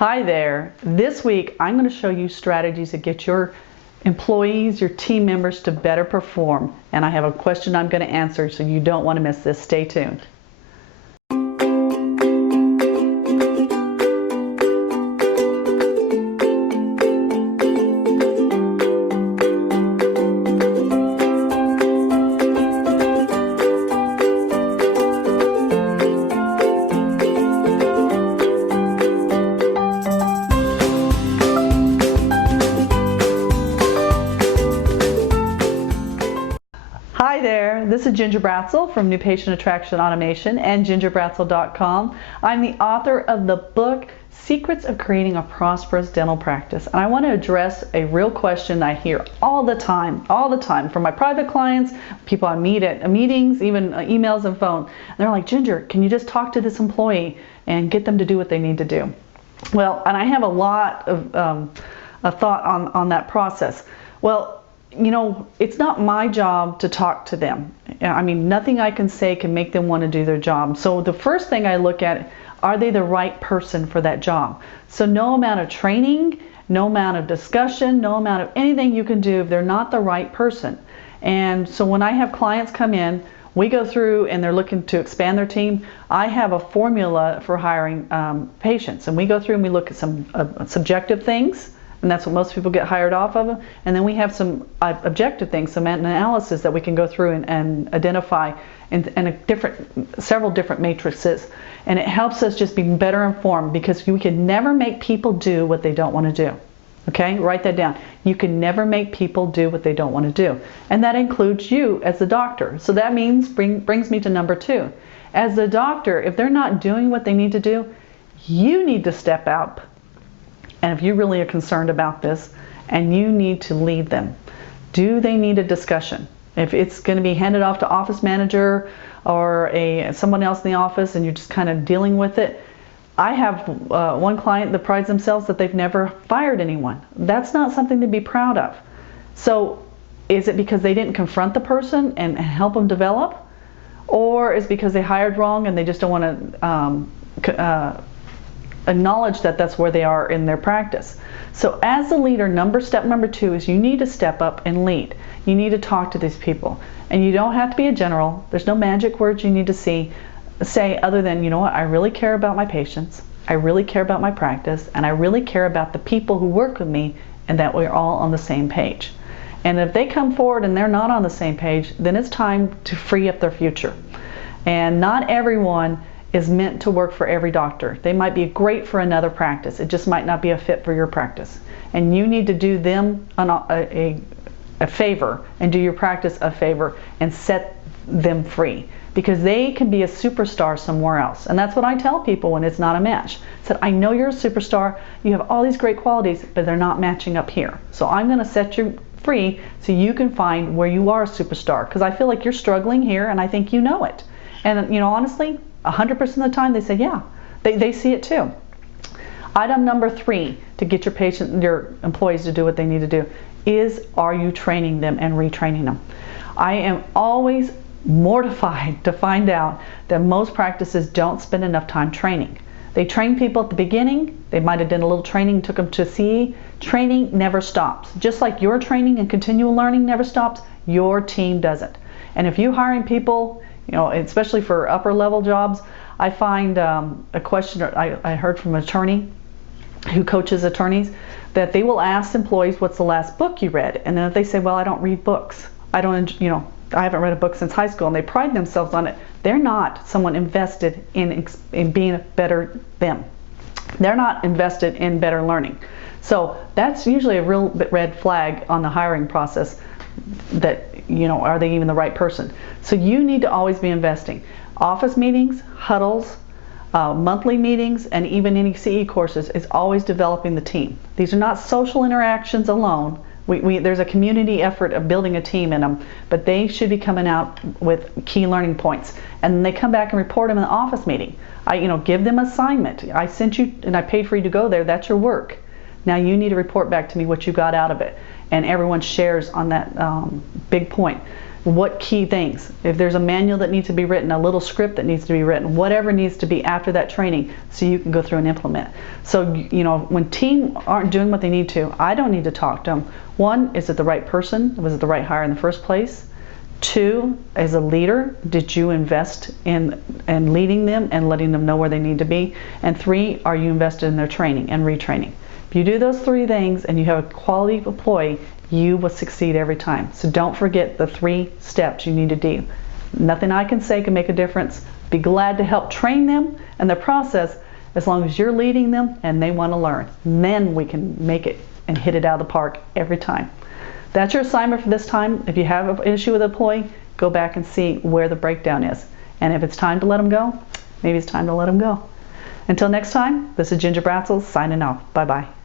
Hi there. This week I'm going to show you strategies to get your employees, your team members to better perform. And I have a question I'm going to answer, so you don't want to miss this. Stay tuned. Hi there, this is Ginger Bratzel from New Patient Attraction Automation and gingerbratzel.com. I'm the author of the book, Secrets of Creating a Prosperous Dental Practice. And I want to address a real question I hear all the time from my private clients, people I meet at meetings, even emails and phone. And they're like, Ginger, can you just talk to this employee and get them to do what they need to do? Well, and I have a lot of thought on that process. Well, you know, it's not my job to talk to them. I mean, nothing I can say can make them want to do their job. So the first thing I look at, are they the right person for that job? So no amount of training, no amount of discussion, no amount of anything you can do if they're not the right person. And so when I have clients come in, we go through and they're looking to expand their team. I have a formula for hiring patients, and we go through and we look at some subjective things. And that's what most people get hired off of. And then we have some objective things, some analysis that we can go through and identify in several different matrices. And it helps us just be better informed, because we can never make people do what they don't want to do. Okay, write that down. You can never make people do what they don't want to do. And that includes you as the doctor. So that means, brings me to number 2. As the doctor, if they're not doing what they need to do, you need to step up. And if you really are concerned about this, and you need to lead them, do they need a discussion? If it's going to be handed off to office manager or someone else in the office and you're just kind of dealing with it. I have one client that prides themselves that they've never fired anyone. That's not something to be proud of. So is it because they didn't confront the person and help them develop? Or is it because they hired wrong and they just don't want to acknowledge that that's where they are in their practice? So as a leader, step number 2 is you need to step up and lead. You need to talk to these people. And you don't have to be a general. There's no magic words you need to say other than, you know what, I really care about my patients, I really care about my practice, and I really care about the people who work with me, and that we're all on the same page. And if they come forward and they're not on the same page, then it's time to free up their future. And not everyone is meant to work for every doctor. They might be great for another practice. It just might not be a fit for your practice. And you need to do them a favor and do your practice a favor and set them free, because they can be a superstar somewhere else. And that's what I tell people when it's not a match. I said, I know you're a superstar, you have all these great qualities, but they're not matching up here. So I'm going to set you free so you can find where you are a superstar, because I feel like you're struggling here and I think you know it. And you know, honestly, 100% of the time they say, yeah, they see it too. Item number 3 to get your employees to do what they need to do is, are you training them and retraining them? I am always mortified to find out that most practices don't spend enough time training. They train people at the beginning, they might have done a little training, took them to CE. Training never stops. Just like your training and continual learning never stops, your team doesn't. And if you're hiring people, you know, especially for upper level jobs, I find a question I heard from an attorney who coaches attorneys, that they will ask employees, what's the last book you read? And then if they say, well, I don't read books, I haven't read a book since high school, and they pride themselves on it, they're not someone invested in being a better them. They're not invested in better learning. So that's usually a real red flag on the hiring process, that, you know, are they even the right person? So you need to always be investing. Office meetings, huddles, monthly meetings, and even any CE courses is always developing the team. These are not social interactions alone. There's a community effort of building a team in them, but they should be coming out with key learning points. And they come back and report them in the office meeting. Give them assignment. I sent you and I paid for you to go there. That's your work. Now you need to report back to me what you got out of it. And everyone shares on that big point. What key things? If there's a manual that needs to be written, a little script that needs to be written, whatever needs to be after that training so you can go through and implement. So, you know, when team aren't doing what they need to, I don't need to talk to them. One, is it the right person? Was it the right hire in the first place? Two, as a leader, did you invest in leading them and letting them know where they need to be? And three, are you invested in their training and retraining? If you do those three things and you have a quality employee, you will succeed every time. So don't forget the 3 steps you need to do. Nothing I can say can make a difference. Be glad to help train them and the process as long as you're leading them and they want to learn. And then we can make it and hit it out of the park every time. That's your assignment for this time. If you have an issue with an employee, go back and see where the breakdown is. And if it's time to let them go, maybe it's time to let them go. Until next time, this is Ginger Bratzel signing off. Bye-bye.